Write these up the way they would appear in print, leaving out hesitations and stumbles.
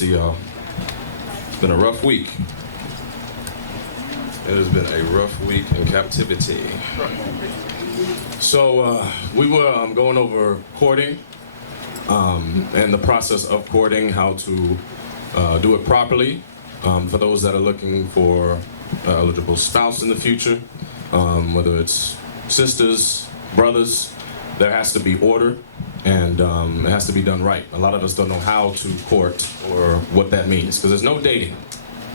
see y'all. It's been a rough week. It has been a rough week in captivity. So we were going over courting and the process of courting, how to do it properly for those that are looking for an eligible spouse in the future, whether it's sisters, brothers. There has to be order, and it has to be done right. A lot of us don't know how to court or what that means, because there's no dating.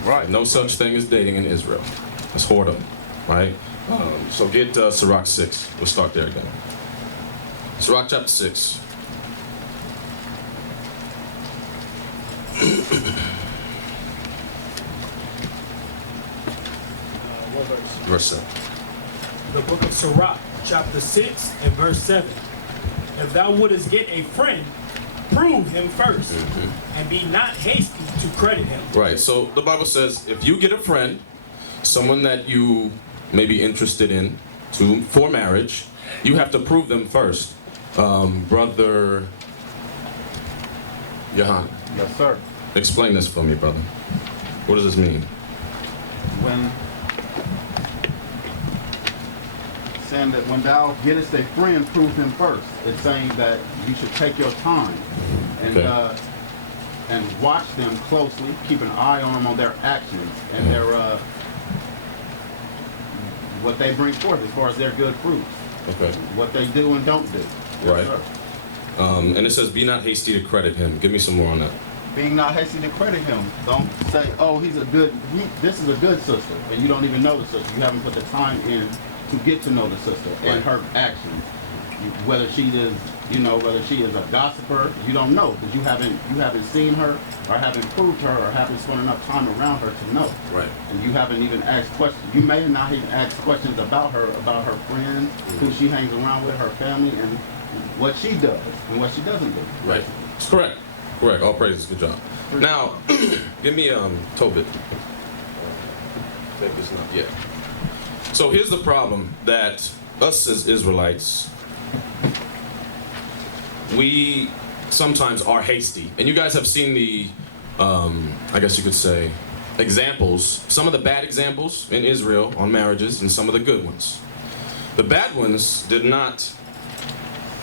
Right. No such thing as dating in Israel. It's whoredom, right? So get Sirach 6. We'll start there again. Sirach chapter 6. Verse 7. The book of Sirach, chapter 6 and verse 7. If thou wouldest get a friend, prove him first, and be not hasty to credit him. Right, so the Bible says, if you get a friend, someone that you may be interested in for marriage, you have to prove them first. Brother Johan. Yes, sir. Explain this for me, brother. What does this mean? When saying that when thou gettest a friend, prove him first. It's saying that you should take your time and watch them closely, keep an eye on them, on their actions and their what they bring forth as far as their good fruits. Okay. What they do and don't do. Right. Yes, And it says, be not hasty to credit him. Give me some more on that. Being not hasty to credit him. Don't say, oh, this is a good sister, and you don't even know the sister. You haven't put the time in to get to know the sister and her actions. Whether she is, whether she is a gossiper, you don't know, because you haven't seen her or haven't proved her or haven't spent enough time around her to know. Right. And you haven't even asked questions. You may not even ask questions about her friends, who she hangs around with, her family, and what she does and what she doesn't do. Right. It's correct. Correct. All praises. Good job. Now, give me Tobit. Maybe it's not yet. So here's the problem that us as Israelites, we sometimes are hasty. And you guys have seen the, I guess you could say, examples, some of the bad examples in Israel on marriages and some of the good ones. The bad ones did not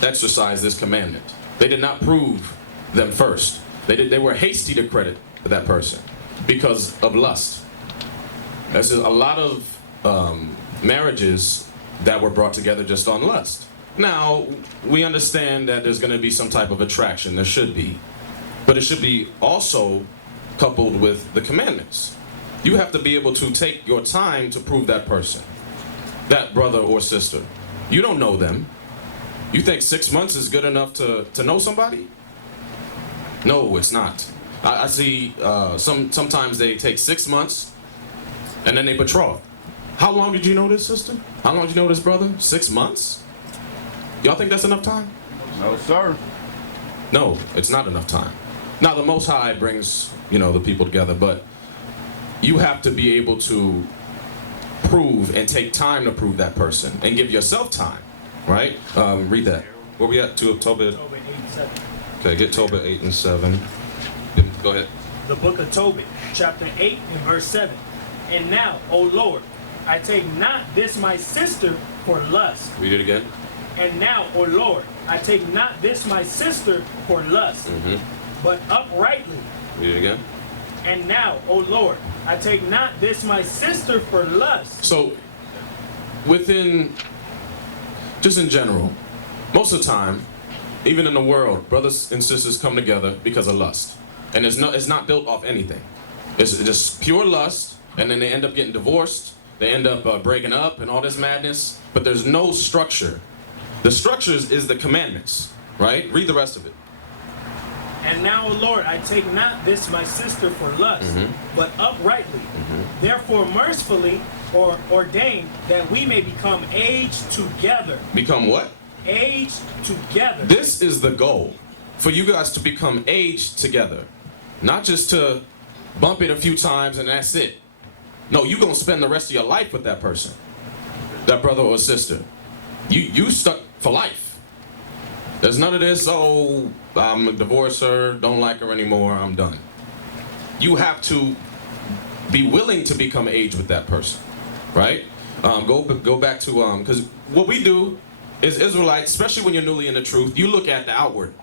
exercise this commandment. They did not prove them first. They were hasty to credit that person because of lust. There's a lot of marriages that were brought together just on lust. Now, we understand that there's going to be some type of attraction. There should be. But it should be also coupled with the commandments. You have to be able to take your time to prove that person, that brother or sister. You don't know them. You think 6 months is good enough to know somebody? No, it's not. I see sometimes they take 6 months and then they betroth. How long did you know this sister? How long did you know this brother? 6 months? Y'all think that's enough time? No, sir. No, it's not enough time. Now, the Most High brings, the people together, but you have to be able to prove and take time to prove that person and give yourself time, right? Read that. Where we at? Tobit? Tobit 8 and 7. Okay, get Tobit 8 and 7. Go ahead. The book of Tobit, chapter 8 and verse 7. And now, O Lord, I take not this my sister for lust. Read it again. And now, O Lord, I take not this my sister for lust, but uprightly. Read it again. And now, O Lord, I take not this my sister for lust. So, just in general, most of the time, even in the world, brothers and sisters come together because of lust. And it's not built off anything. It's just pure lust, and then they end up getting divorced. They end up breaking up and all this madness. But there's no structure. The structure is the commandments, right? Read the rest of it. And now, O Lord, I take not this my sister for lust, but uprightly. Therefore mercifully or ordain that we may become aged together. Become what? Aged together. This is the goal, for you guys to become aged together. Not just to bump it a few times and that's it. No, you're going to spend the rest of your life with that person, that brother or sister. You stuck for life. There's none of this, oh, I'm going to divorce her, don't like her anymore, I'm done. you have to be willing to become age with that person, right? Go back to because what we do is Israelites, especially when you're newly in the truth, you look at the outward.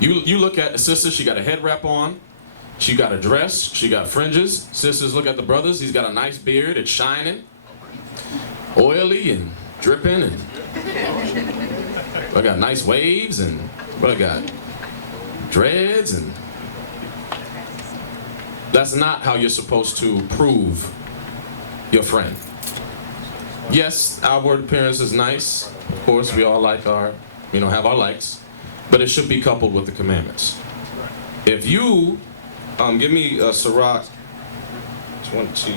You look at the sister, she got a head wrap on, she got a dress, she got fringes. Sisters, look at the brothers, he's got a nice beard, it's shining, oily and dripping, and I got nice waves, and what I got, dreads, and that's not how you're supposed to prove your friend. Yes, outward appearance is nice. Of course, we all like our, have our likes, but it should be coupled with the commandments. If you, give me Sirach 20.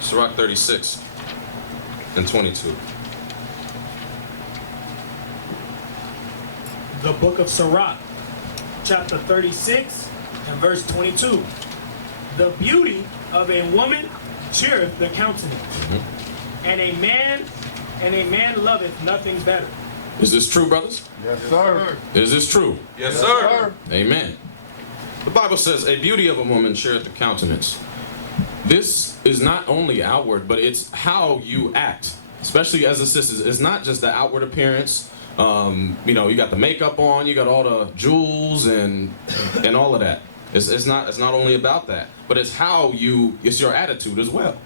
Sirach 36 and 22. The book of Sirach, chapter 36 and verse 22. The beauty of a woman cheereth the countenance, and a man loveth nothing better. Is this true, brothers? Yes, sir. Is this true? Yes, sir. Amen. The Bible says, a beauty of a woman cheereth the countenance. This is not only outward, but it's how you act, especially as a sister. It's not just the outward appearance. You got the makeup on, you got all the jewels and all of that. It's not only about that, but it's it's your attitude as well.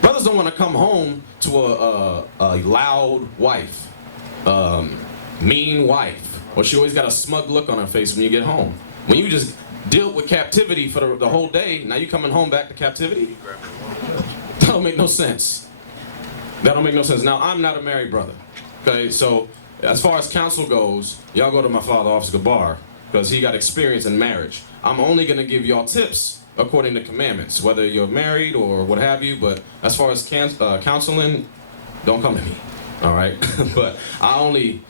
Brothers don't want to come home to a loud wife, mean wife, or she always got a smug look on her face when you get home. When you just deal with captivity for the whole day, now you coming home back to captivity? That don't make no sense. That don't make no sense. Now, I'm not a married brother, okay? So as far as counsel goes, y'all go to my father, Officer Gabar, because he got experience in marriage. I'm only going to give y'all tips according to commandments, whether you're married or what have you, but as far as counseling, don't come to me, all right? But I only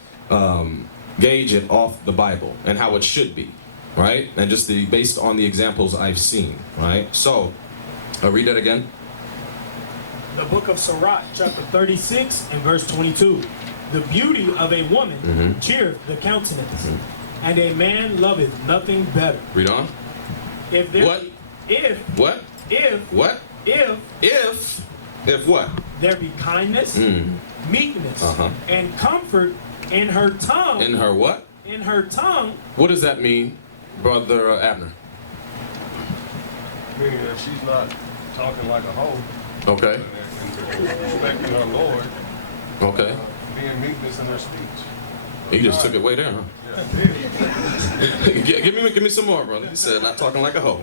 gauge it off the Bible and how it should be, right? And just based on the examples I've seen, right? So, I'll read that again. The book of Sirach, chapter 36 and verse 22. The beauty of a woman cheereth the countenance, and a man loveth nothing better. Read on. If there What? If What? If What? If what? there be kindness, meekness, Uh-huh. and comfort in her tongue. In her what? In her tongue. What does that mean, Brother Abner? Meaning that she's not talking like a hoe, Okay. and respecting her Lord, Okay. being meekness in her speech. He just took it way there, huh? Yeah. give me some more, brother. He said, not talking like a hoe.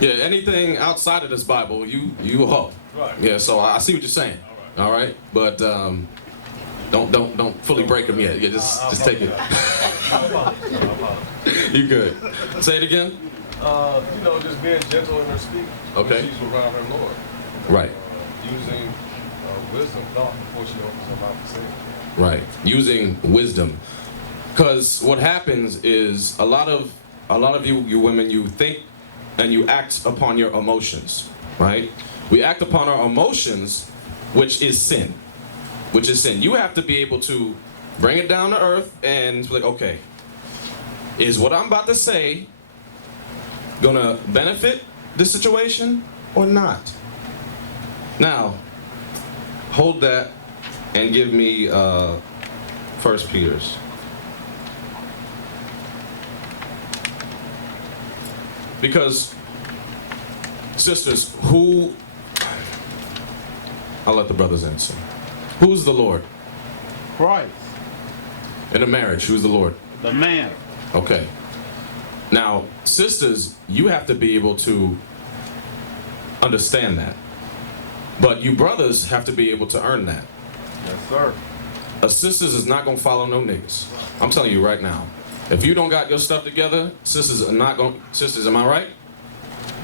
Yeah, anything outside of this Bible, you a hoe. Right. Yeah, so I see what you're saying. All right, but don't fully break them yet. Yeah, just take it. You good? Say it again. Just being gentle in her speech. Okay. When she's around her Lord. Right. Using wisdom, thought before she opens her mouth to say it. Right. Using wisdom, because what happens is a lot of you women, you think and you act upon your emotions, right? We act upon our emotions, which is sin. Which is sin. You have to be able to bring it down to earth and be like, okay, is what I'm about to say gonna benefit the situation or not? Now, hold that and give me 1 Peter's. Because, sisters, I'll let the brothers answer. Who's the Lord? Christ. In a marriage, who's the Lord? The man. Okay. Now, sisters, you have to be able to understand that. But you brothers have to be able to earn that. Yes, sir. A sisters is not gonna follow no niggas. I'm telling you right now. If you don't got your stuff together, sisters are not gonna. Sisters, am I right?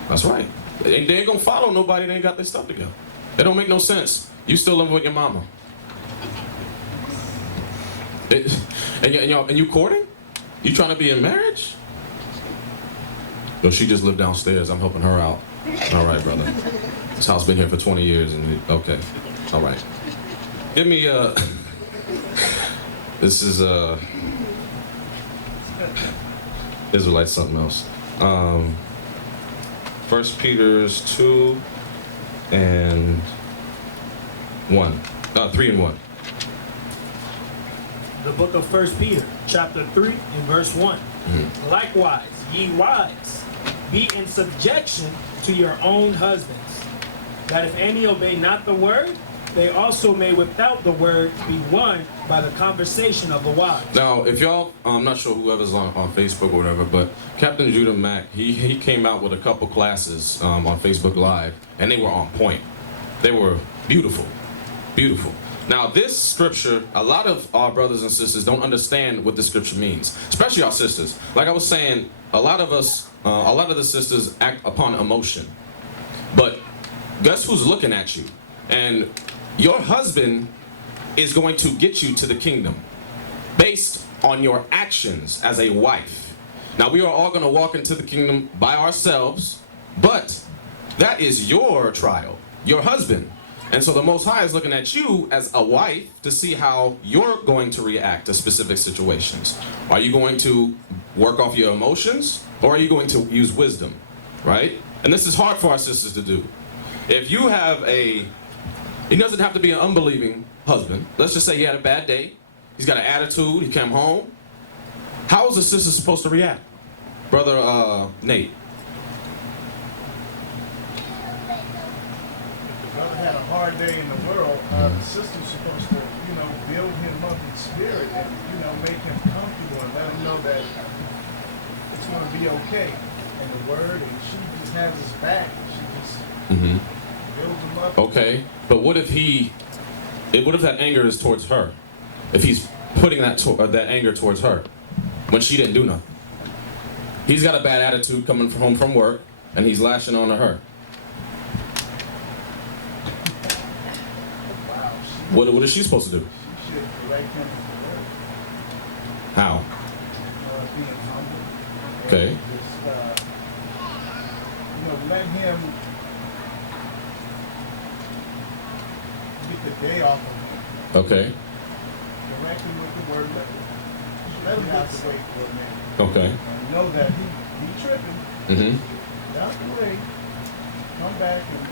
That's right. They ain't gonna follow nobody that ain't got their stuff together. It don't make no sense. You still living with your mama. And you courting? You trying to be in marriage? No, she just lived downstairs. I'm helping her out. All right, brother. This house been here for 20 years, and okay. All right. Give me this is Israelites something else. 1 Peter's 2 and 1. 3 and 1. The book of 1 Peter, chapter 3 and verse 1. Likewise, ye wives, be in subjection to your own husbands, that if any obey not the word, they also may without the word be won by the conversation of the wives. Now, if y'all, I'm not sure whoever's on Facebook or whatever, but Captain Judah Mack, he came out with a couple classes on Facebook Live, and they were on point. They were beautiful, beautiful. Now, this scripture, a lot of our brothers and sisters don't understand what this scripture means, especially our sisters. Like I was saying, a lot of us, a lot of the sisters act upon emotion. But guess who's looking at you? And your husband is going to get you to the kingdom based on your actions as a wife. Now, we are all going to walk into the kingdom by ourselves, but that is your trial, your husband. And so the Most High is looking at you as a wife to see how you're going to react to specific situations. Are you going to work off your emotions, or are you going to use wisdom, right? And this is hard for our sisters to do. If you have he doesn't have to be an unbelieving husband. Let's just say he had a bad day. He's got an attitude. He came home. How is the sister supposed to react? Brother Nate. Brother had a hard day in the world, the sister's supposed to, build him up in spirit and, make him comfortable and let him know that it's going to be okay. And the word, and she just has his back. And she just builds him up. Okay, but what if that anger is towards her? If he's putting that anger towards her when she didn't do nothing? He's got a bad attitude coming home from work, and he's lashing on to her. What is she supposed to do? She should correct him with the word. How? Being humble. Okay. And just, let him get the day off of him. Okay. Correct him with the word. Let him have to wait for a minute. Okay. And know that he tripping. Out the way. Come back and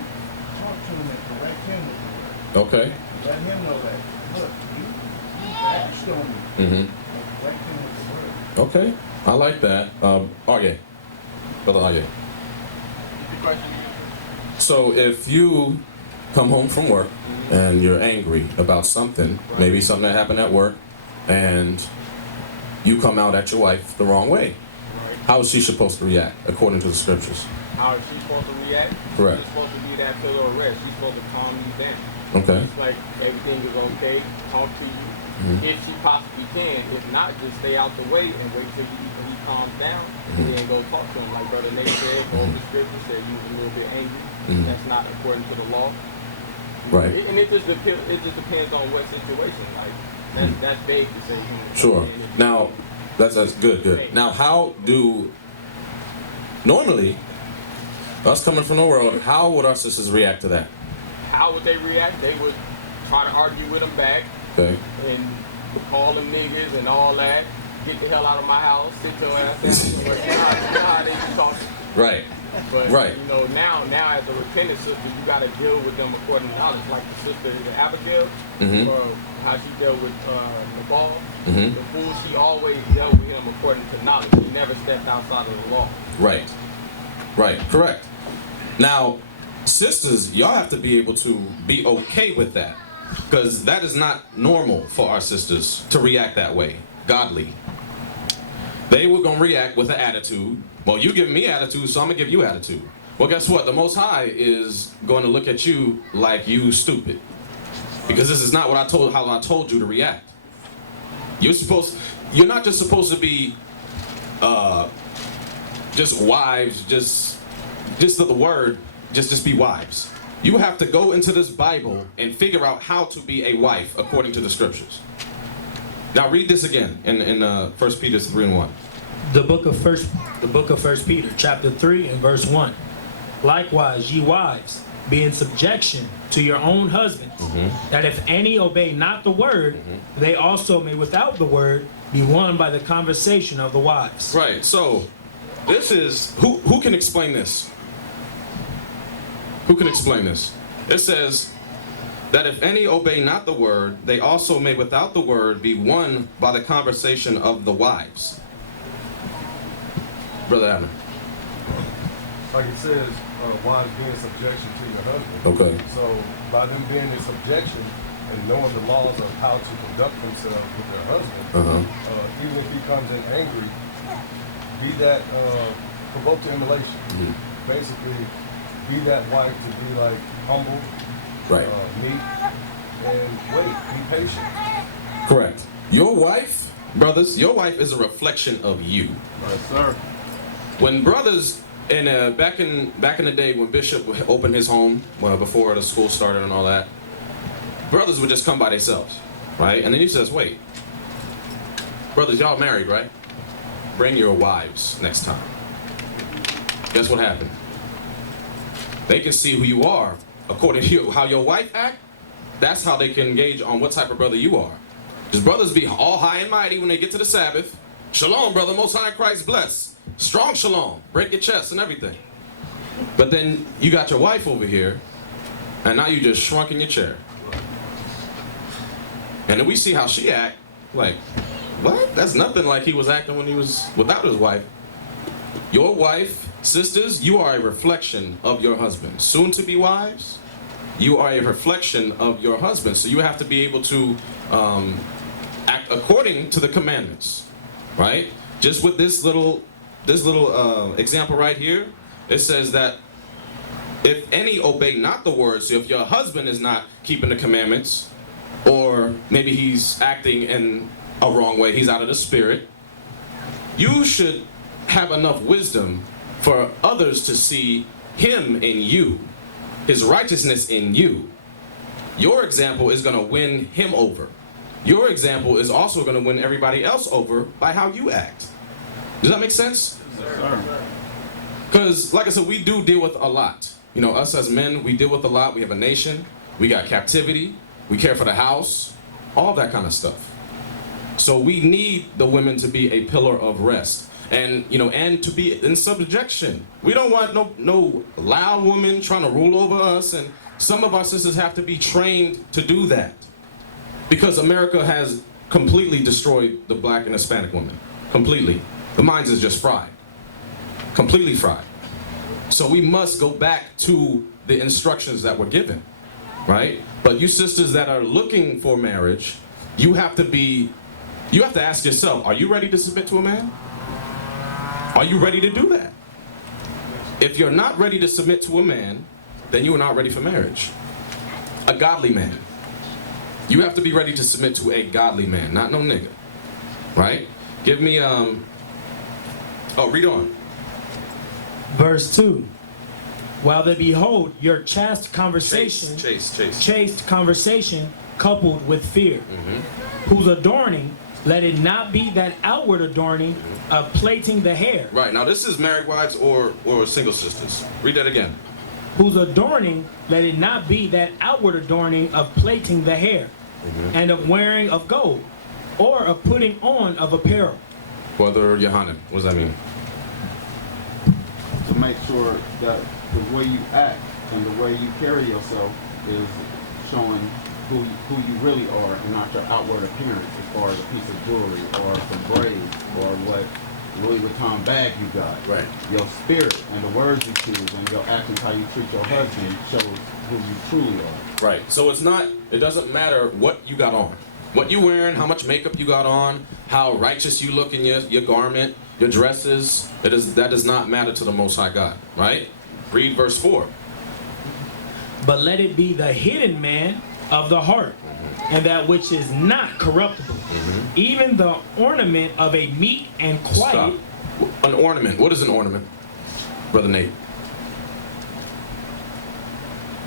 talk to him and correct him with the word. Okay. Let him know that, look, you bashed on me. Correct him with the word. Okay. I like that. Arye. Brother Arye. So if you come home from work and you're angry about something, maybe something that happened at work, and you come out at your wife the wrong way, how is she supposed to react according to the scriptures? How is she supposed to react? Correct. She's supposed to be that pillow of rest. She's supposed to calm you down. Okay. It's like everything is okay, talk to you. If she possibly can. If not, just stay out the way and wait till he calms down. And then go talk to him. Like Brother Nate said, go over the scripture, said he was a little bit angry. That's not according to the law. Right. And it just depends on what situation. Like that's vague to say. Sure. Now, that's good. Now, how do normally us coming from the world, how would our sisters react to that? How would they react? They would try to argue with them back. Okay. And call them niggas and all that. Get the hell out of my house. Sit your ass down. You know how they be talking. Right. But Right. now as a repentant sister, you got to deal with them according to knowledge. Like the sister Abigail, or how she dealt with Gabar. The fool, she always dealt with him according to knowledge. She never stepped outside of the law. Right. Correct. Now, sisters, y'all have to be able to be okay with that, because that is not normal for our sisters to react that way. Godly. They were going to react with an attitude. Well, you give me attitude, so I'm going to give you attitude. Well, guess what? The Most High is going to look at you like you stupid, because this is not what how I told you to react. You're not just supposed to be just wives, just the word, just be wives. You have to go into this Bible and figure out how to be a wife according to the scriptures. Now read this again in 1 Peter 3 and 1. The book of First Peter, chapter 3 and verse 1. Likewise, ye wives, be in subjection to your own husbands, that if any obey not the word, they also may without the word be won by the conversation of the wives. Right. So this is who can explain this? Who can explain this? It says that if any obey not the word, they also may without the word be won by the conversation of the wives. Brother Adam. Like it says, wives be in subjection to your husband. Okay. So by them being in subjection and knowing the laws of how to conduct themselves with their husband, even if he comes in angry, be that provoked to immolation. Basically, be that wife to be like humble, Right. meek, and wait, be patient. Correct. Your wife, brothers, your wife is a reflection of you. Yes, sir. When brothers, and back in the day when Bishop opened his home, well, before the school started and all that, brothers would just come by themselves, right? And then he says, wait, brothers, y'all married, right? Bring your wives next time. Guess what happened? They can see who you are according to how your wife act. That's how they can gauge on what type of brother you are. Because brothers be all high and mighty when they get to the Sabbath. Shalom, brother, most high in Christ bless. Strong shalom, break your chest and everything. But then you got your wife over here, and now you just shrunk in your chair. And then we see how she act, like, what? That's nothing like he was acting when he was without his wife. Your wife, sisters, you are a reflection of your husband. Soon to be wives, you are a reflection of your husband. So you have to be able to act according to the commandments, right? Just with this little example right here, it says that if any obey not the word, so if your husband is not keeping the commandments, or maybe he's acting in a wrong way, he's out of the spirit, you should have enough wisdom for others to see him in you, his righteousness in you. Your example is going to win him over. Your example is also going to win everybody else over by how you act. Does that make sense? Because, like I said, we do deal with a lot. You know, us as men, we deal with a lot. We have a nation. We got captivity. We care for the house. All that kind of stuff. So we need the women to be a pillar of rest. And, you know, and to be in subjection. We don't want no loud woman trying to rule over us. And some of our sisters have to be trained to do that. Because America has completely destroyed the black and Hispanic women. Completely. The minds is just fried. Completely fried. So we must go back to the instructions that were given, right? But you sisters that are looking for marriage, you have to ask yourself, are you ready to submit to a man? Are you ready to do that? If you're not ready to submit to a man, then you are not ready for marriage. A godly man. You have to be ready to submit to a godly man, not no nigga, right? Give me, read on. Verse 2. While they behold your chaste conversation, chaste conversation coupled with fear, whose adorning, let it not be that outward adorning of plaiting the hair. Right, now this is married wives or single sisters. Read that again. Whose adorning, let it not be that outward adorning of plaiting the hair, and of wearing of gold, or of putting on of apparel. Brother Yohanan, what does that mean? To make sure that the way you act and the way you carry yourself is showing who you really are, and not your outward appearance as far as a piece of jewelry or some braids or what Louis Vuitton bag you got. Right. Your spirit and the words you choose and your actions, how you treat your husband, shows who you truly are. Right. So it doesn't matter what you got on. What you wearing, how much makeup you got on, how righteous you look in your garment, your dresses, that does not matter to the Most High God, right? Read verse 4. But let it be the hidden man of the heart, and that which is not corruptible, even the ornament of a meek and quiet. Stop. An ornament. What is an ornament, Brother Nate?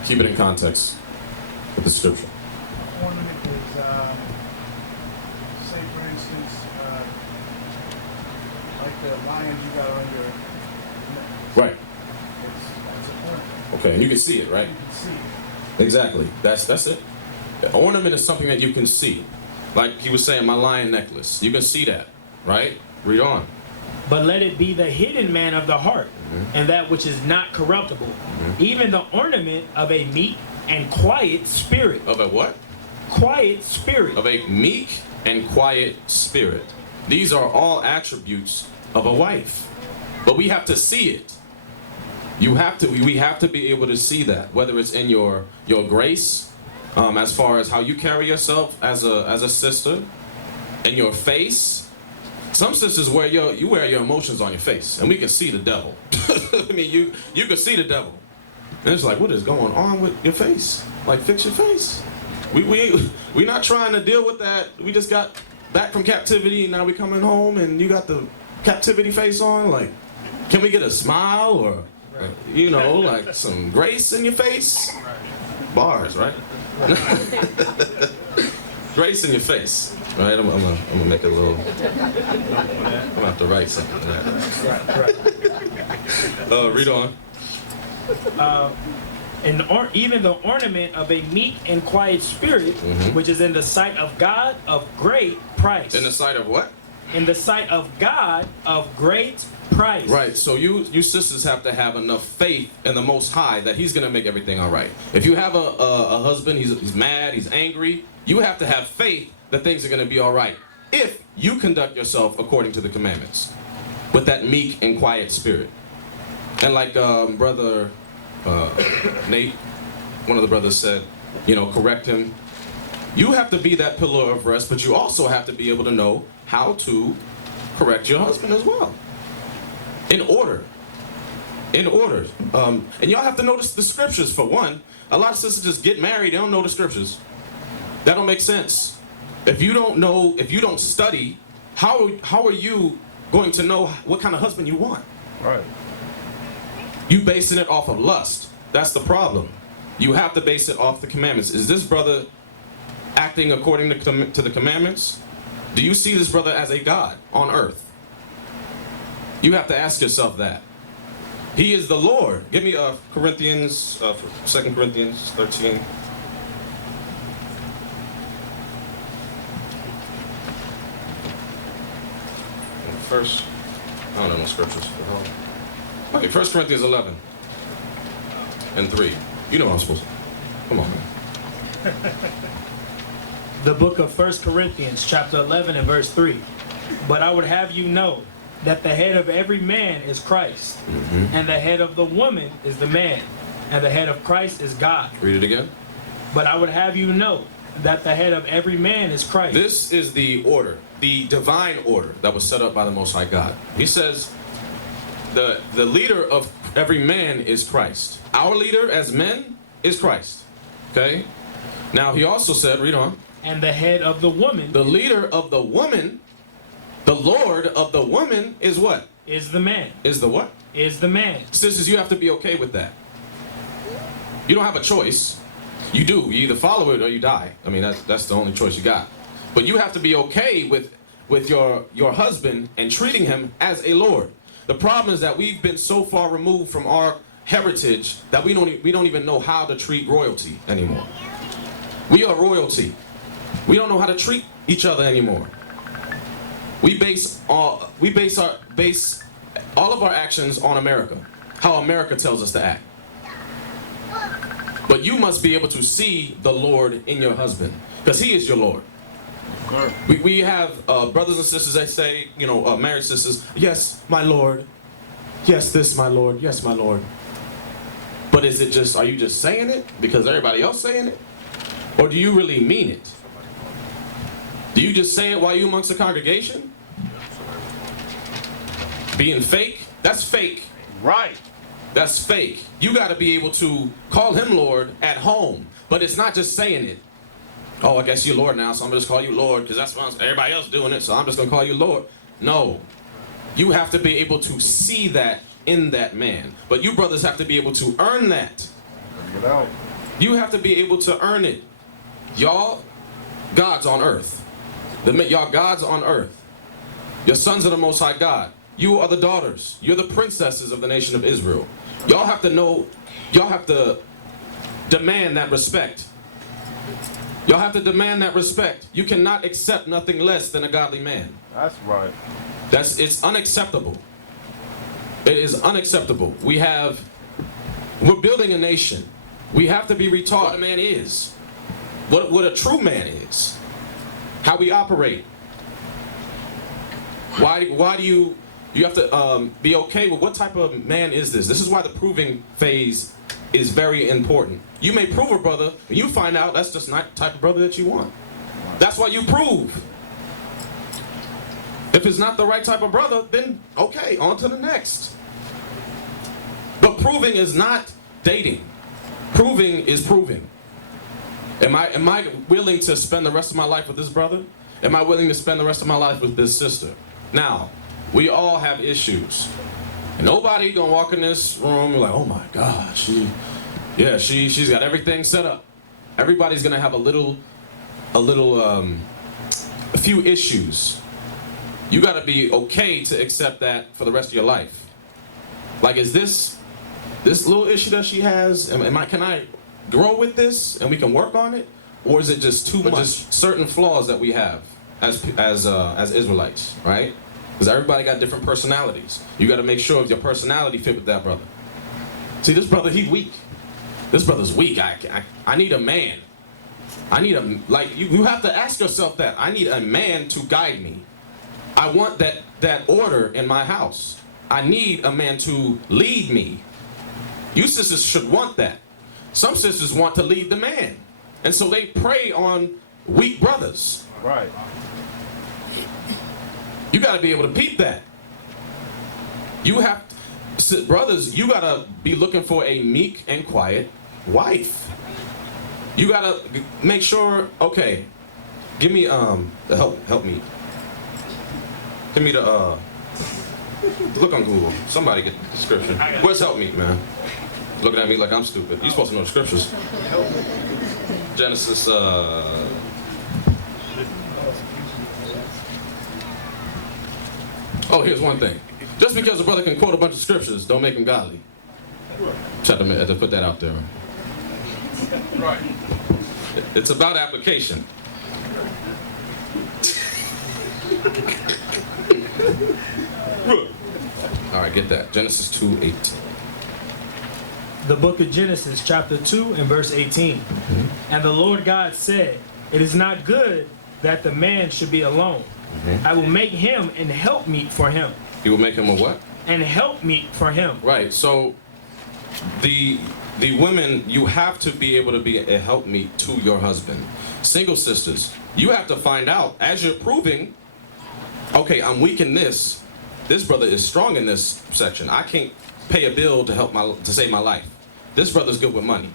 Keep it in context with the scripture. Ornament is, say for instance, like the lions you got on your neck. Right. It's an Okay, and you can see it, right? You can see it. Exactly. That's it. The ornament is something that you can see. Like he was saying, my lion necklace. You can see that, right? Read on. But let it be the hidden man of the heart, and that which is not corruptible, even the ornament of a meek and quiet spirit. Of a what? Quiet spirit. Of a meek and quiet spirit. These are all attributes of a wife. But we have to see it. We have to be able to see that, whether it's in your grace, as far as how you carry yourself as a sister, in your face. Some sisters wear your emotions on your face, and we can see the devil. I mean, you can see the devil, and it's like, what is going on with your face? Like, fix your face. We not trying to deal with that. We just got back from captivity, and now we coming home, and you got the captivity face on. Like, can we get a smile or, you know, like some grace in your face? Bars, right? Grace in your face, right? I'm gonna make a little. I'm gonna have to write something to that. Read on. Even the ornament of a meek and quiet spirit, which is in the sight of God of great price. In the sight of what? In the sight of God of great price. Right. So you sisters have to have enough faith in the Most High that He's gonna make everything all right. If you have a husband, he's mad, he's angry. You have to have faith that things are going to be all right if you conduct yourself according to the commandments with that meek and quiet spirit. And like brother Nate, one of the brothers said, you know, correct him. You have to be that pillar of rest, but you also have to be able to know how to correct your husband as well. In order. And y'all have to notice the scriptures for one. A lot of sisters just get married, they don't know the scriptures. That don't make sense. If you don't know, if you don't study, how are you going to know what kind of husband you want? Right. You basing it off of lust. That's the problem. You have to base it off the commandments. Is this brother acting according to the commandments? Do you see this brother as a God on earth? You have to ask yourself that. He is the Lord. Give me 2 Corinthians 13. First, I don't know no scriptures. Okay, 1 Corinthians 11 and 3. You know what I'm supposed to. Come on, man. The book of 1 Corinthians, chapter 11 and verse 3. But I would have you know that the head of every man is Christ, and the head of the woman is the man, and the head of Christ is God. Read it again. But I would have you know that the head of every man is Christ. This is the order, the divine order that was set up by the Most High God. He says the leader of every man is Christ. Our leader as men is Christ. Okay? Now he also said, read on. And the head of the woman. The leader of the woman, the Lord of the woman is what? Is the man. Is the what? Is the man. Sisters, you have to be okay with that. You don't have a choice. You do. You either follow it or you die. I mean, that's the only choice you got. But you have to be okay with your husband and treating him as a Lord. The problem is that we've been so far removed from our heritage that we don't even know how to treat royalty anymore. We are royalty. We don't know how to treat each other anymore. We base all of our actions on America, how America tells us to act. But you must be able to see the Lord in your husband, because he is your Lord. Sure. We have brothers and sisters that say, you know, married sisters, yes, my Lord. Yes, this, my Lord. Yes, my Lord. But is it just, are you just saying it because everybody else saying it? Or do you really mean it? Do you just say it while you amongst the congregation? Being fake? That's fake. Right. That's fake. You got to be able to call him Lord at home. But it's not just saying it. Oh, I guess you're Lord now, so I'm going to just call you Lord because that's what everybody else doing it, so I'm just going to call you Lord. No. You have to be able to see that in that man. But you brothers have to be able to earn that. Bring it out. You have to be able to earn it. Y'all, gods on earth. Y'all gods on earth. Your sons of the Most High God. You are the daughters. You're the princesses of the nation of Israel. Y'all have to know, y'all have to demand that respect. Y'all have to demand that respect. You cannot accept nothing less than a godly man. That's right. It's unacceptable. It is unacceptable. We're building a nation. We have to be retaught what a man is. What a true man is. How we operate. Why do you have to be okay with what type of man is this? This is why the proving phase is very important. You may prove a brother, and you find out that's just not the type of brother that you want. That's why you prove. If it's not the right type of brother, then okay, on to the next. But proving is not dating. Proving is proving. Am I willing to spend the rest of my life with this brother? Am I willing to spend the rest of my life with this sister? Now, we all have issues. And nobody gonna walk in this room like, oh my God, she's got everything set up. Everybody's gonna have a few issues. You gotta be okay to accept that for the rest of your life. Like, is this little issue that she has, can I grow with this and we can work on it? Or is it just too much? Just certain flaws that we have as Israelites, right? Because everybody got different personalities. You got to make sure if your personality fit with that brother. See, this brother, he's weak. This brother's weak. I need a man. You have to ask yourself that. I need a man to guide me. I want that order in my house. I need a man to lead me. You sisters should want that. Some sisters want to lead the man. And so they prey on weak brothers. Right. You got to be able to peep that. Brothers, you got to be looking for a meek and quiet wife. You got to make sure, okay, give me, help me. Give me the, look on Google. Somebody get the description. Where's help me, man? Looking at me like I'm stupid. You're supposed to know the scriptures. Genesis, oh, here's one thing. Just because a brother can quote a bunch of scriptures, don't make him godly. Just had to put that out there. Right. It's about application. All right, get that. Genesis 2:18. The book of Genesis, chapter 2 and verse 18. And the Lord God said, it is not good that the man should be alone. I will make him an helpmeet for him. He will make him a what? An helpmeet for him. Right, so the women, you have to be able to be a helpmeet to your husband. Single sisters, you have to find out, as you're proving, okay, I'm weak in this. This brother is strong in this section. I can't pay a bill to save my life. This brother's good with money.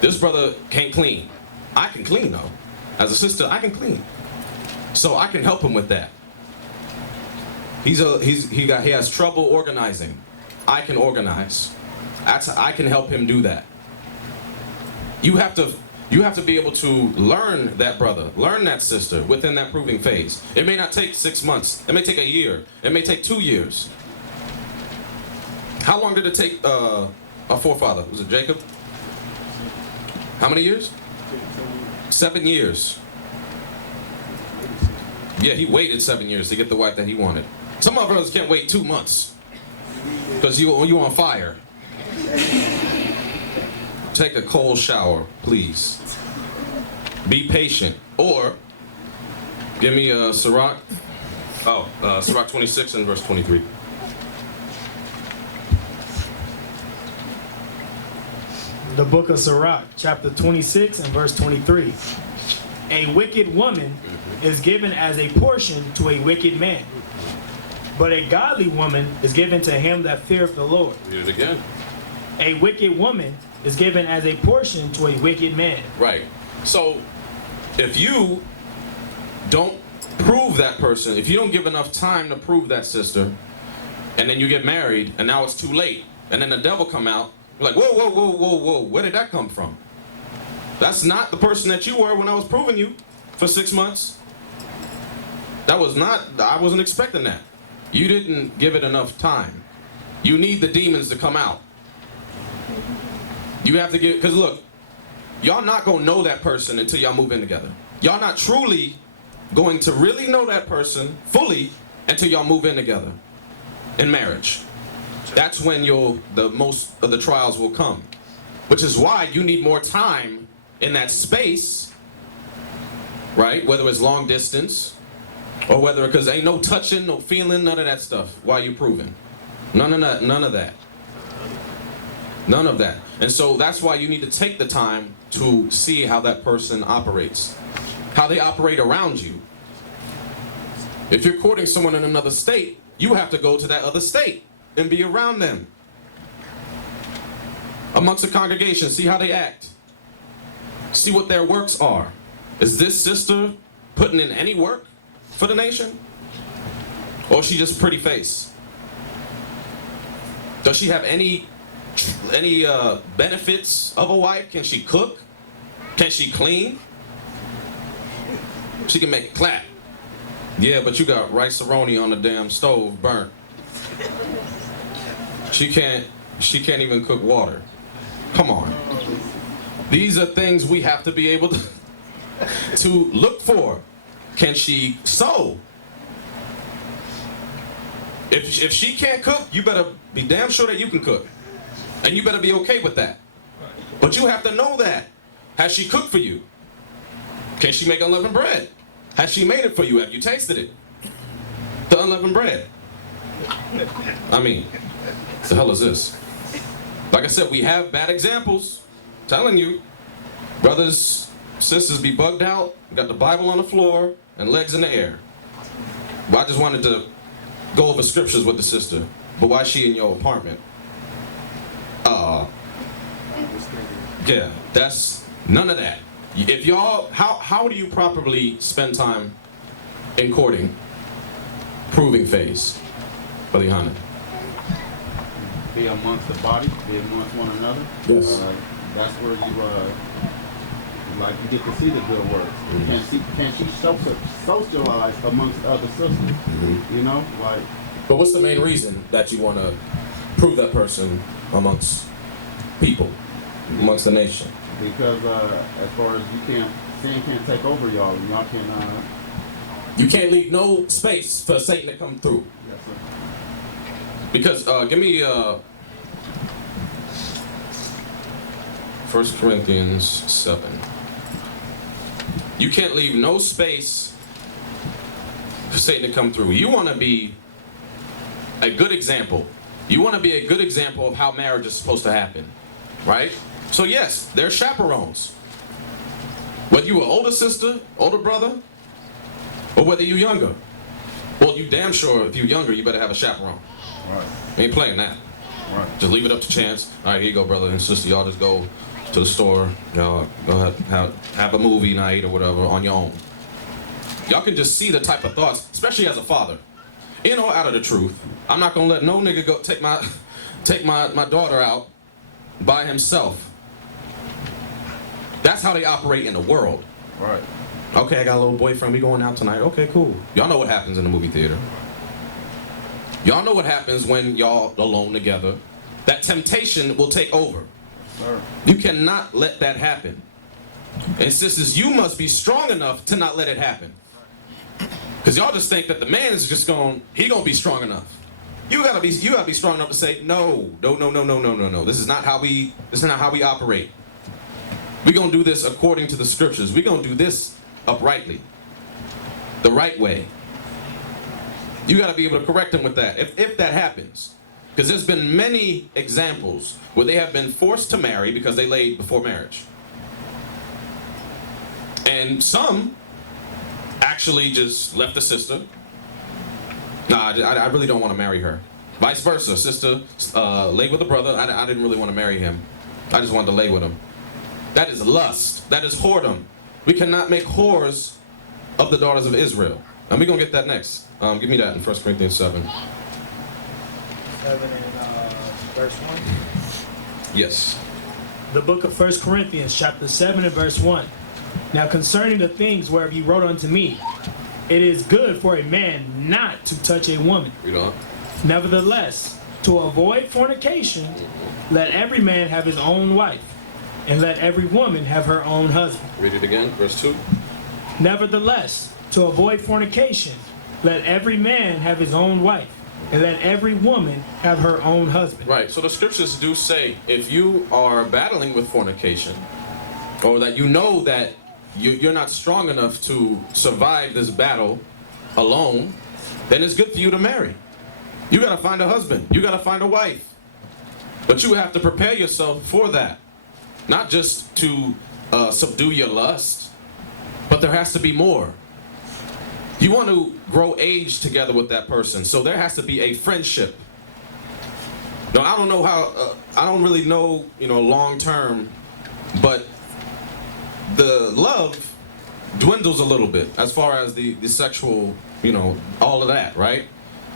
This brother can't clean. I can clean though. As a sister, I can clean. So I can help him with that. He has trouble organizing. I can organize. I can help him do that. You have to be able to learn that brother, learn that sister within that proving phase. It may not take 6 months. It may take a year. It may take 2 years. How long did it take our forefather? Was it Jacob? How many years? 7 years. Yeah, he waited 7 years to get the wife that he wanted. Some of our brothers can't wait 2 months because you on fire. Take a cold shower, please. Be patient. Or give me Sirach. Sirach 26 and verse 23. The book of Sirach, chapter 26 and verse 23. A wicked woman is given as a portion to a wicked man, but a godly woman is given to him that feareth the Lord. Read it again. A wicked woman is given as a portion to a wicked man. Right. So, if you don't prove that person, if you don't give enough time to prove that sister, and then you get married, and now it's too late, and then the devil come out, you're like, whoa, whoa, whoa, whoa, whoa, where did that come from? That's not the person that you were when I was proving you for 6 months. I wasn't expecting that. You didn't give it enough time. You need the demons to come out. You have to get, because look, y'all not going to know that person until y'all move in together. Y'all not truly going to really know that person fully until y'all move in together in marriage. That's when the most of the trials will come. Which is why you need more time in that space, right? Whether it's long distance or whether, because ain't no touching, no feeling, none of that stuff while you proving. None of that, none of that. None of that. And so that's why you need to take the time to see how that person operates, how they operate around you. If you're courting someone in another state, you have to go to that other state and be around them. Amongst the congregation, see how they act. See what their works are. Is this sister putting in any work for the nation? Or is she just a pretty face? Does she have any benefits of a wife? Can she cook? Can she clean? She can make it clap. Yeah, but you got rice-a-roni on the damn stove burnt. She can't even cook water. Come on. These are things we have to be able to look for. Can she sew? If she can't cook, you better be damn sure that you can cook. And you better be okay with that. But you have to know that. Has she cooked for you? Can she make unleavened bread? Has she made it for you? Have you tasted it? The unleavened bread. I mean, what the hell is this? Like I said, we have bad examples. I'm telling you, brothers, sisters be bugged out, got the Bible on the floor, and legs in the air. Well, I just wanted to go over scriptures with the sister. But why is she in your apartment? Yeah, that's none of that. If y'all, how do you properly spend time in courting, proving phase, Brother Yohanan? Be amongst the body, be amongst one another. Yes. That's where you get to see the good works. Can she socialize amongst other sisters? Mm-hmm. You know, like. But what's the main reason that you want to prove that person amongst people, amongst the nation? Because as far as sin can't take over y'all, and y'all can. You can't leave no space for Satan to come through. Yes, sir. Because give me 1 Corinthians 7. You can't leave no space for Satan to come through. You want to be a good example. You want to be a good example of how marriage is supposed to happen, right? So yes, they're chaperones. Whether you an older sister, older brother, or whether you younger. Well, you damn sure if you younger, you better have a chaperone. Right. Ain't playing that. Right. Just leave it up to chance. All right, here you go, brother and sister. Y'all just go to the store. Y'all go have a movie night or whatever on your own. Y'all can just see the type of thoughts, especially as a father. In or out of the truth. I'm not gonna let no nigga go take my daughter out by himself. That's how they operate in the world. Right. Okay, I got a little boyfriend. We going out tonight. Okay, cool. Y'all know what happens in the movie theater. Y'all know what happens when y'all alone together. That temptation will take over. Sure. You cannot let that happen. And sisters, you must be strong enough to not let it happen. Because y'all just think that the man is just gonna be strong enough. You gotta be strong enough to say, no. This is not how we operate. We're gonna do this according to the scriptures. We're gonna do this uprightly. The right way. You gotta be able to correct them with that, if that happens. Because there's been many examples where they have been forced to marry because they laid before marriage. And some actually just left the sister. Nah, I really don't want to marry her. Vice versa, sister laid with a brother. I didn't really want to marry him. I just wanted to lay with him. That is lust. That is whoredom. We cannot make whores of the daughters of Israel. And we're going to get that next. Give me that in 1 Corinthians 7. 7 and verse 1. Yes. The book of 1 Corinthians, chapter 7 and verse 1. Now concerning the things whereof ye wrote unto me, it is good for a man not to touch a woman. Read on. Nevertheless, To avoid fornication, let every man have his own wife, and let every woman have her own husband. Read it again, verse 2. Nevertheless, to avoid fornication, let every man have his own wife, and let every woman have her own husband. Right, so the scriptures do say if you are battling with fornication, or that you know that you're not strong enough to survive this battle alone, then it's good for you to marry. You gotta find a husband, you gotta find a wife. But you have to prepare yourself for that. Not just to subdue your lust, but there has to be more. You want to grow age together with that person, so there has to be a friendship. Now, I don't know how, I don't really know, long term, but the love dwindles a little bit as far as the sexual, all of that, right?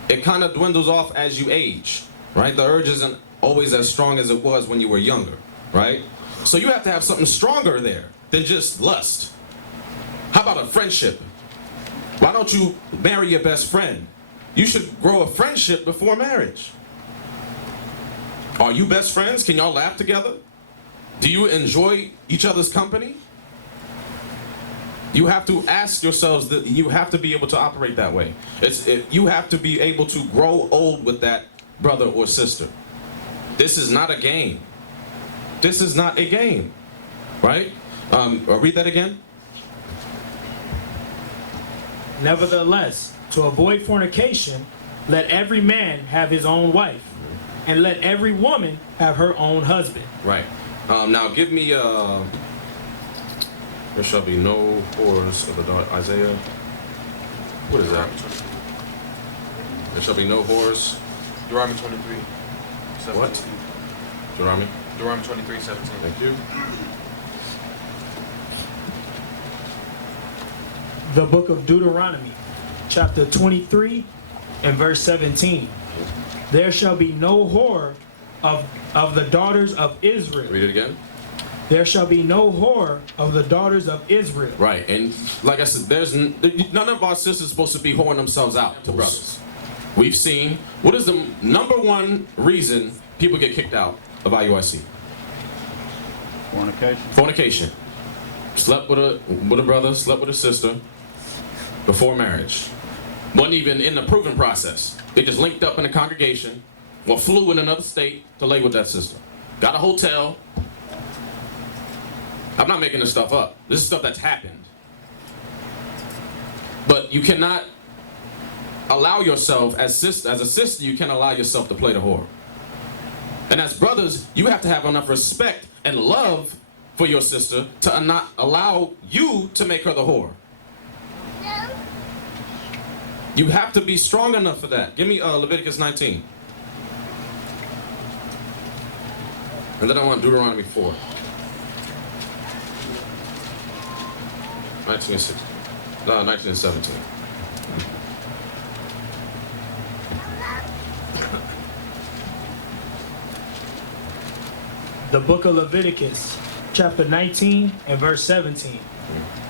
It kind of dwindles off as you age, right? The urge isn't always as strong as it was when you were younger, right? So you have to have something stronger there than just lust. How about a friendship? Why don't you marry your best friend? You should grow a friendship before marriage. Are you best friends? Can y'all laugh together? Do you enjoy each other's company? You have to ask yourselves that you have to be able to operate that way. You have to be able to grow old with that brother or sister. This is not a game. This is not a game, right? Read that again. Nevertheless, to avoid fornication, let every man have his own wife, and let every woman have her own husband. Right. Now give me, there shall be no whores of the daughter, Isaiah. What is that? There shall be no whores. Deuteronomy 23. 17. What? Deuteronomy? Deuteronomy 23, 17. Thank you. The book of Deuteronomy, chapter 23 and verse 17. There shall be no whore of the daughters of Israel. Read it again. There shall be no whore of the daughters of Israel. Right, and like I said, there's none of our sisters supposed to be whoring themselves out to brothers. We've seen, what is the number one reason people get kicked out of IUIC? Fornication. Fornication. Slept with a brother, slept with a sister before marriage. Wasn't even in the proving process. They just linked up in a congregation or flew in another state to lay with that sister. Got a hotel. I'm not making this stuff up. This is stuff that's happened. But you cannot allow yourself, as a sister, you can't allow yourself to play the whore. And as brothers, you have to have enough respect and love for your sister to not allow you to make her the whore. You have to be strong enough for that. Give me Leviticus 19. And then I want Deuteronomy 4. 19 and 17. The book of Leviticus, chapter 19 and verse 17.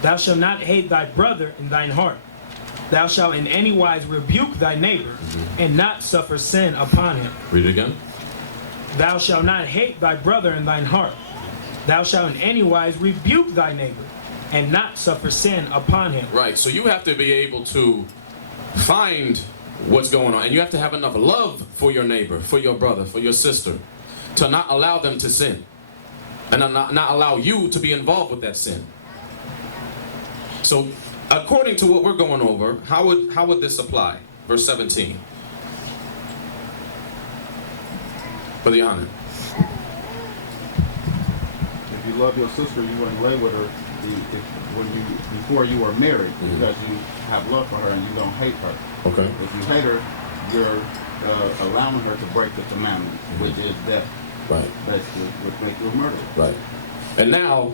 Thou shalt not hate thy brother in thine heart. Thou shalt in any wise rebuke thy neighbor, and not suffer sin upon him. Read it again. Thou shalt not hate thy brother in thine heart. Thou shalt in any wise rebuke thy neighbor, and not suffer sin upon him. Right, so you have to be able to find what's going on, and you have to have enough love for your neighbor, for your brother, for your sister, to not allow them to sin, and not allow you to be involved with that sin. So, according to what we're going over, how would this apply? Verse 17. Brother Yohanan. If you love your sister, you wouldn't lay with her before you are married, because you have love for her and you don't hate her. Okay. If you hate her, you're allowing her to break the commandment, which is death. Right. Basically, which makes you a murderer. Right. And now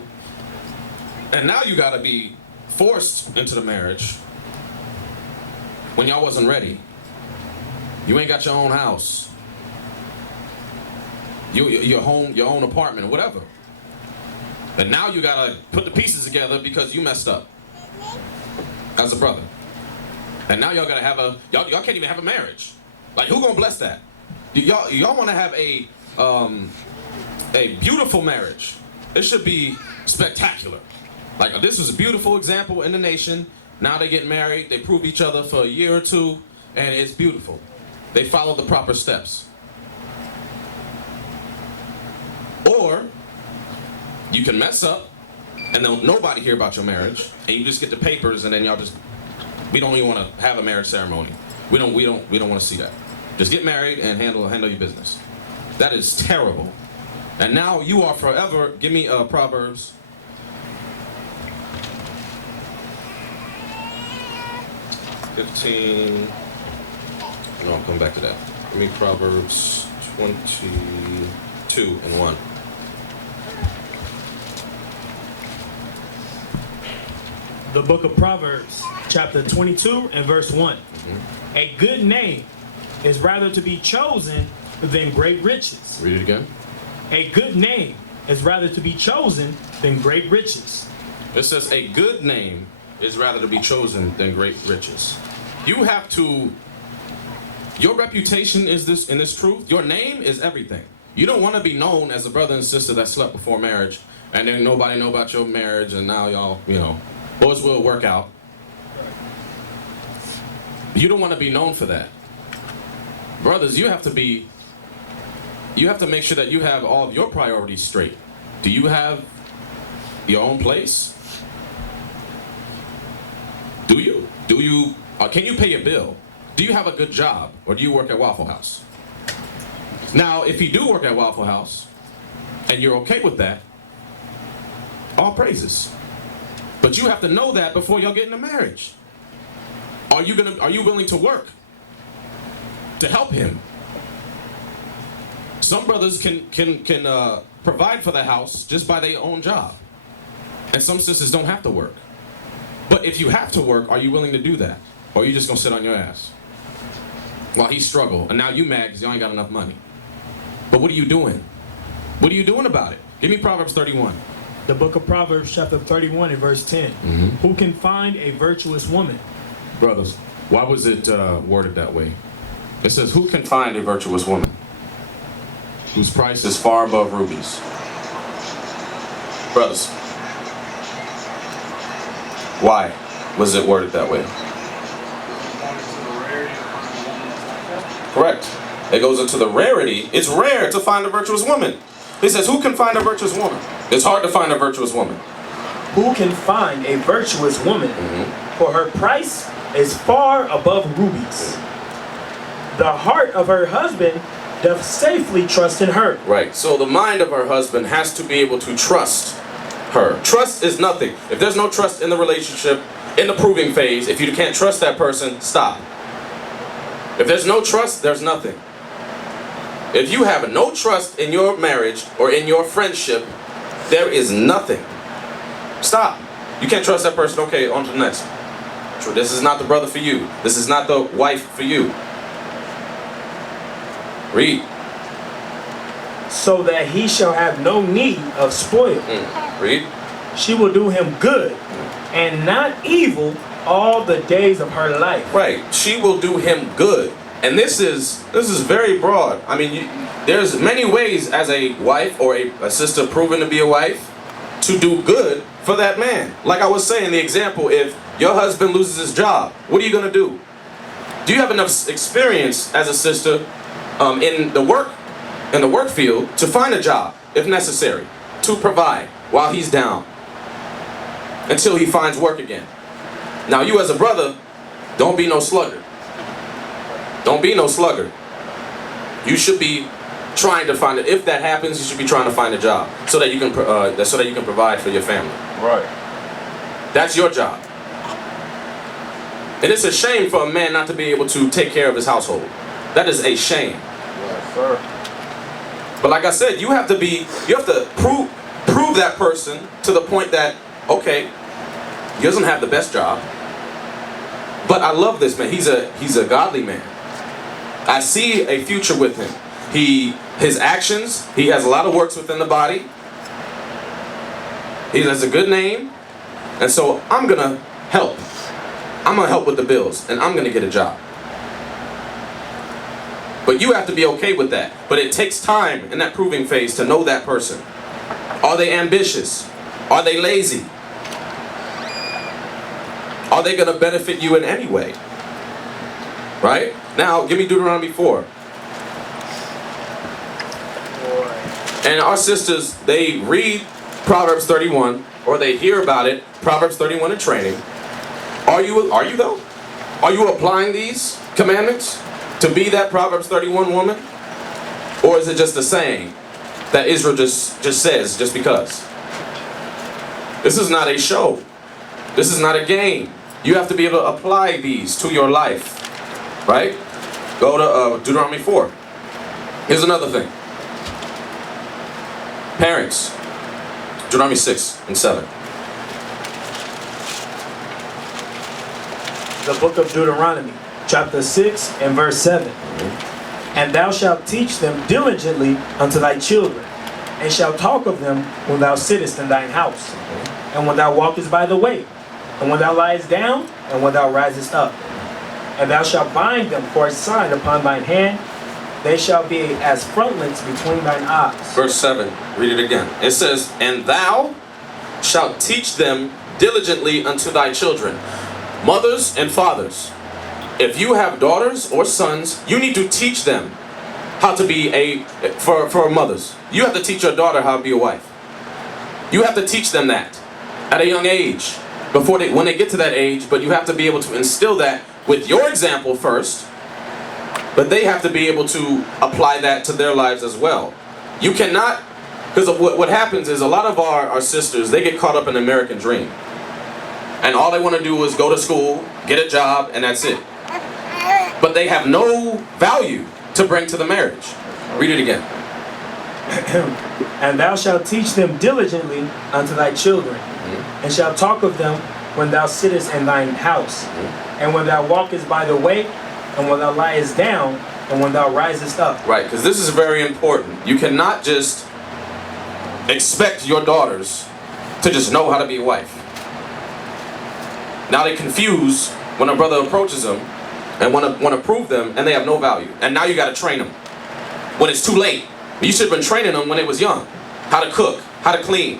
you got to be forced into the marriage when y'all wasn't ready. You ain't got your own house, your home, your own apartment, whatever. And now you gotta put the pieces together because you messed up as a brother. And now y'all gotta have y'all can't even have a marriage. Like, who gonna bless that? y'all want to have a beautiful marriage? It should be spectacular. Like, this is a beautiful example in the nation. Now they get married, they prove each other for a year or two, and it's beautiful. They follow the proper steps. Or you can mess up and then nobody hear about your marriage, and you just get the papers, and then y'all just, we don't even want to have a marriage ceremony. We don't want to see that. Just get married and handle your business. That is terrible. And now you are forever. Give me Proverbs 15. No, I'll come back to that. Give me Proverbs 22:1. The book of Proverbs, chapter 22 and verse 1. A good name is rather to be chosen than great riches. Read it again. A good name is rather to be chosen than great riches. It says a good name is rather to be chosen than great riches. You have to, your reputation is this in this truth. Your name is everything. You don't want to be known as a brother and sister that slept before marriage, and then nobody know about your marriage, and now y'all, boys will work out. You don't want to be known for that. Brothers, you have to make sure that you have all of your priorities straight. Do you have your own place? Do you? Can you pay your bill? Do you have a good job, or do you work at Waffle House? Now, if you do work at Waffle House, and you're okay with that, all praises. But you have to know that before y'all get into marriage. Are you willing to work to help him? Some brothers can provide for the house just by their own job, and some sisters don't have to work. But if you have to work, are you willing to do that, or are you just gonna sit on your ass while he struggle, and now you mad because you ain't got enough money? But what are you doing? What are you doing about it? Give me Proverbs 31. The book of Proverbs, chapter 31 and verse 10. Who can find a virtuous woman? Brothers, why was it worded that way? It says, who can find a virtuous woman whose price is far above rubies? Brothers, why was it worded that way? Correct. It goes into the rarity. It's rare to find a virtuous woman. He says, who can find a virtuous woman? It's hard to find a virtuous woman. Who can find a virtuous woman? For her price is far above rubies. The heart of her husband doth safely trust in her. Right. So the mind of her husband has to be able to trust her. Trust is nothing. If there's no trust in the relationship, in the proving phase, if you can't trust that person, stop. If there's no trust, there's nothing. If you have no trust in your marriage or in your friendship, there is nothing. Stop. You can't trust that person. Okay, on to the next. This is not the brother for you. This is not the wife for you. Read. So that he shall have no need of spoil. Read. She will do him good and not evil all the days of her life. Right. She will do him good. And this is very broad. I mean, there's many ways as a wife or a sister proven to be a wife to do good for that man. Like I was saying, the example, if your husband loses his job, what are you going to do? Do you have enough experience as a sister in the work field to find a job, if necessary, to provide while he's down until he finds work again? Now, you as a brother, don't be no sluggard. Don't be no sluggard. You should be trying to find it. If that happens, you should be trying to find a job so that you can provide for your family. Right. That's your job. And it's a shame for a man not to be able to take care of his household. That is a shame. Yes, sir. But like I said, you have to prove that person to the point that, okay, he doesn't have the best job, but I love this man. He's a godly man. I see a future with him. His actions, he has a lot of works within the body. He has a good name. And so I'm gonna help. I'm gonna help with the bills, and I'm gonna get a job. But you have to be okay with that. But it takes time in that proving phase to know that person. Are they ambitious? Are they lazy? Are they going to benefit you in any way? Right? Now, give me Deuteronomy 4. And our sisters, they read Proverbs 31, or they hear about it, Proverbs 31 in training. Are you though? Are you applying these commandments to be that Proverbs 31 woman? Or is it just a saying that Israel just says just because? This is not a show. This is not a game. You have to be able to apply these to your life. Right? Go to Deuteronomy 4. Here's another thing. Parents. Deuteronomy 6 and 7. The book of Deuteronomy, chapter 6 and verse 7. And thou shalt teach them diligently unto thy children, and shalt talk of them when thou sittest in thine house, and when thou walkest by the way, and when thou liest down, and when thou risest up. And thou shalt bind them for a sign upon thine hand. They shall be as frontlets between thine eyes. Verse 7, read it again. It says, and thou shalt teach them diligently unto thy children. Mothers and fathers, if you have daughters or sons, you need to teach them how to be for mothers. You have to teach your daughter how to be a wife. You have to teach them that at a young age, when they get to that age, but you have to be able to instill that with your example first, but they have to be able to apply that to their lives as well. You cannot, because what happens is a lot of our sisters, they get caught up in the American dream. And all they want to do is go to school, get a job, and that's it. But they have no value to bring to the marriage. Read it again. And thou shalt teach them diligently unto thy children, and shalt talk of them when thou sittest in thine house, and when thou walkest by the way, and when thou liest down, and when thou risest up. Right, because this is very important. You cannot just expect your daughters to just know how to be a wife. Now they confuse when a brother approaches them and want to prove them, and they have no value. And now you got to train them when it's too late. You should have been training them when they was young. How to cook, how to clean.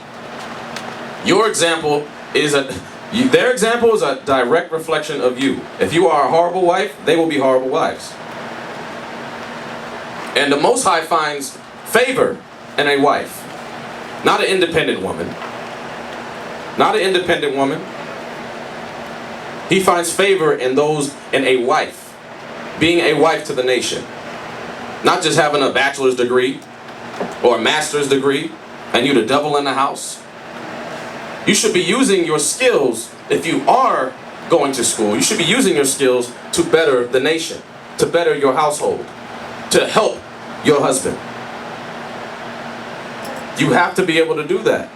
Your example is their example is a direct reflection of you. If you are a horrible wife, they will be horrible wives. And the Most High finds favor in a wife, not an independent woman. Not an independent woman. He finds favor in a wife, being a wife to the nation. Not just having a bachelor's degree or a master's degree and you the devil in the house. You should be using your skills, if you are going to school, you should be using your skills to better the nation, to better your household, to help your husband. You have to be able to do that.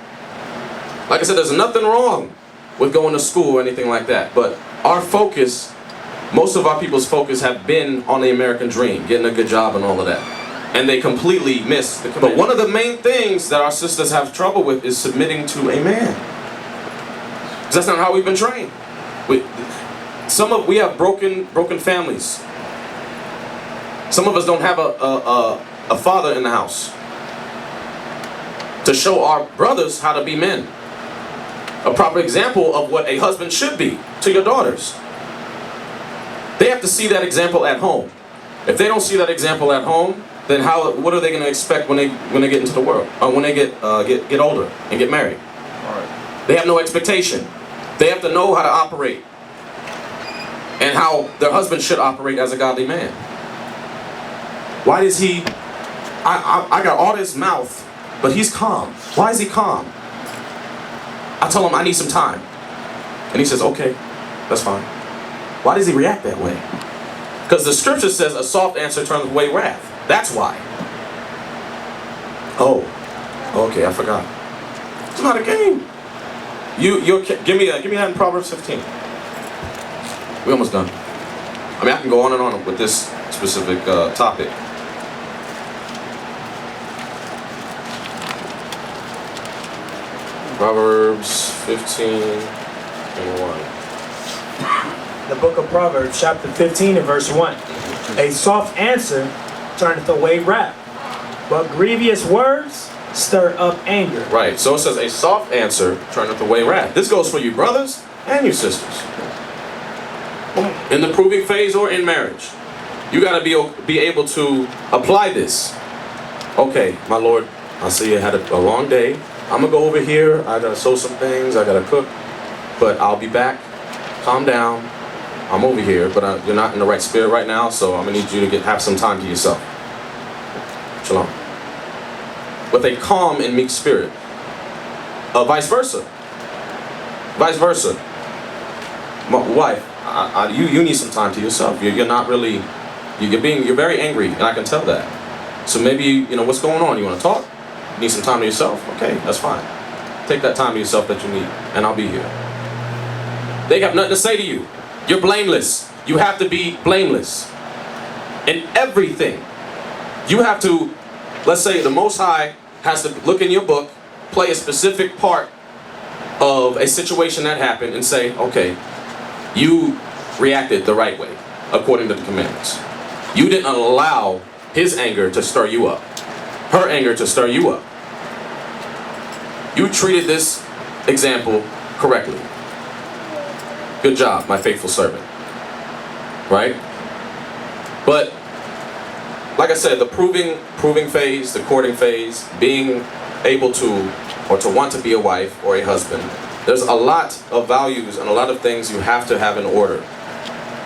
Like I said, there's nothing wrong with going to school or anything like that, but our focus, most of our people's focus have been on the American dream, getting a good job and all of that. And they completely miss the commitment. But one of the main things that our sisters have trouble with is submitting to a man. Because that's not how we've been trained. We have broken families. Some of us don't have a father in the house to show our brothers how to be men. A proper example of what a husband should be to your daughters. They have to see that example at home. If they don't see that example at home, then what are they going to expect when they get into the world? Or when they get older and get married? They have no expectation. They have to know how to operate and how their husband should operate as a godly man. Why is he? I got all this mouth, but he's calm. Why is he calm? I tell him I need some time, and he says, "Okay, that's fine." Why does he react that way? Because the scripture says a soft answer turns away wrath. That's why. Oh, okay, I forgot. It's not a game. Give me that in Proverbs 15. We almost done. I mean, I can go on and on with this specific topic. Proverbs 15 and 1. The book of Proverbs, chapter 15 and verse 1. A soft answer turneth away wrath, but grievous words stir up anger. Right. So it says a soft answer turneth away wrath. This goes for you brothers and you sisters. In the proving phase or in marriage, you got to be able to apply this. Okay, my Lord, I see you had a long day. I'm gonna go over here. I gotta sew some things. I gotta cook, but I'll be back. Calm down. I'm over here, but you're not in the right spirit right now, so I'm gonna need you to have some time to yourself. Shalom. With a calm and meek spirit. Vice versa. Vice versa. My wife, you need some time to yourself. You're not really, you're very angry, and I can tell that. So maybe, what's going on? You want to talk? You need some time to yourself? Okay, that's fine. Take that time to yourself that you need, and I'll be here. They have nothing to say to you. You're blameless. You have to be blameless. In everything. You have to, let's say the Most High has to look in your book, play a specific part of a situation that happened and say, okay, you reacted the right way, according to the commandments. You didn't allow his anger to stir you up, her anger to stir you up. You treated this example correctly. Good job, my faithful servant. Right? But, like I said, the proving phase, the courting phase, being able to, or to want to be a wife or a husband, there's a lot of values and a lot of things you have to have in order.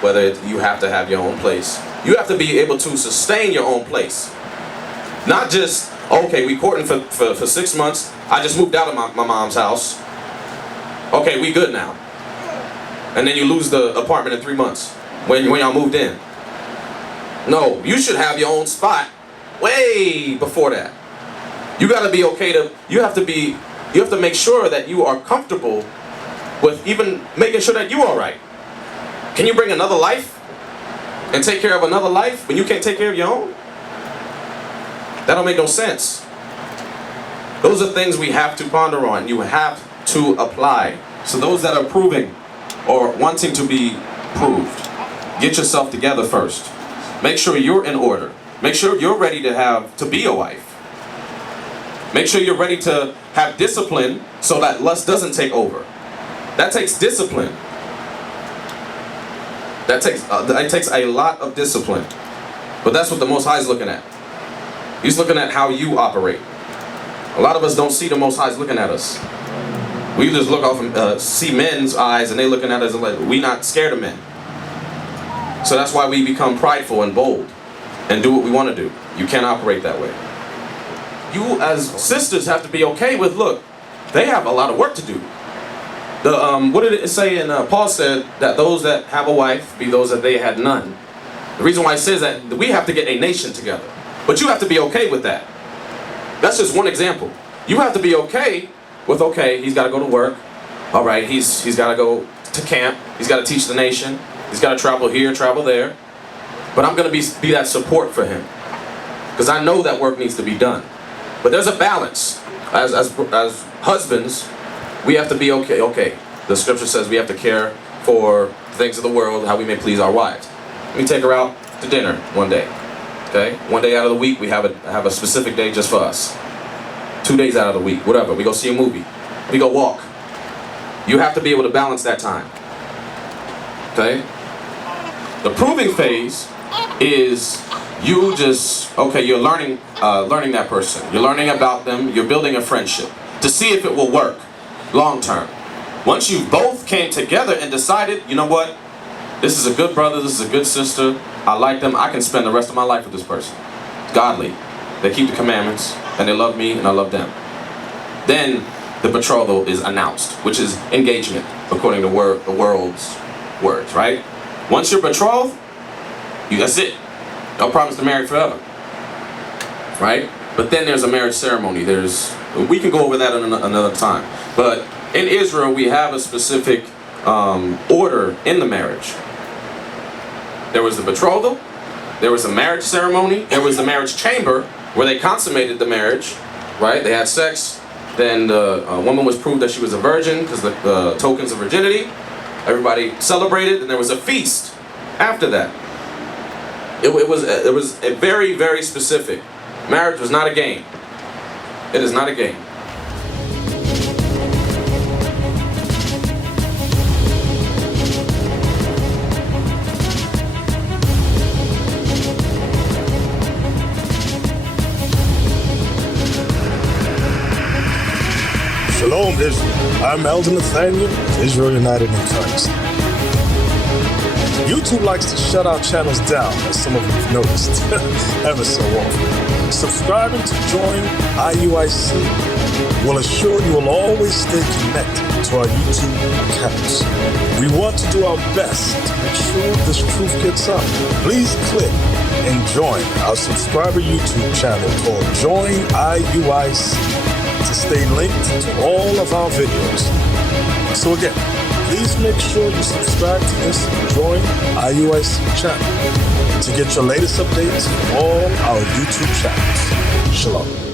Whether you have to have your own place. You have to be able to sustain your own place. Not just, okay, we courting for 6 months. I just moved out of my mom's house. Okay, we good now. And then you lose the apartment in 3 months when y'all moved in. No, you should have your own spot way before that. You gotta be okay to, you have to make sure that you are comfortable with even making sure that you're alright. Can you bring another life and take care of another life when you can't take care of your own? That don't make no sense. Those are things we have to ponder on. You have to apply. So those that are proving or wanting to be proved, get yourself together first. Make sure you're in order. Make sure you're ready to be a wife. Make sure you're ready to have discipline so that lust doesn't take over. That takes discipline. That takes a lot of discipline. But that's what the Most High is looking at. He's looking at how you operate. A lot of us don't see the Most High looking at us. We just look off and see men's eyes, and they looking at us like we not scared of men. So that's why we become prideful and bold and do what we want to do. You can't operate that way. You as sisters have to be okay with, look, they have a lot of work to do. What did it say in Paul said that those that have a wife be those that they had none. The reason why it says that we have to get a nation together. But you have to be okay with that. That's just one example. You have to be okay with, okay, he's got to go to work. All right, he's got to go to camp. He's got to teach the nation. He's got to travel here, travel there. But I'm going to be that support for him. Because I know that work needs to be done. But there's a balance. As husbands, we have to be okay. Okay, the scripture says we have to care for things of the world, how we may please our wives. We take her out to dinner one day. Okay, one day out of the week we have a specific day just for us. 2 days out of the week, whatever. We go see a movie. We go walk. You have to be able to balance that time. Okay. The proving phase is you just you're learning that person. You're learning about them. You're building a friendship to see if it will work long term. Once you both came together and decided, you know what, this is a good brother, this is a good sister, I like them, I can spend the rest of my life with this person. Godly. They keep the commandments, and they love me, and I love them. Then the betrothal is announced, which is engagement, according to the world's words, right? Once you're betrothed, that's it. Don't promise to marry forever. Right? But then there's a marriage ceremony. We can go over that another time. But in Israel, we have a specific order in the marriage. There was the betrothal, there was a marriage ceremony, there was the marriage chamber where they consummated the marriage, right? They had sex, then the woman was proved that she was a virgin because the tokens of virginity. Everybody celebrated, and there was a feast after that. It was a very, very specific. Marriage was not a game. It is not a game. Shalom, Israel. I'm Elder Nathaniel of Israel United in Christ. YouTube likes to shut our channels down, as some of you have noticed, ever so often. Subscribing to join IUIC will assure you will always stay connected to our YouTube accounts. We want to do our best to make sure this truth gets out. Please click and join our subscriber YouTube channel called Join IUIC to stay linked to all of our videos. So again, please make sure you subscribe to this and join IUIC channel to get your latest updates from all our YouTube channels. Shalom.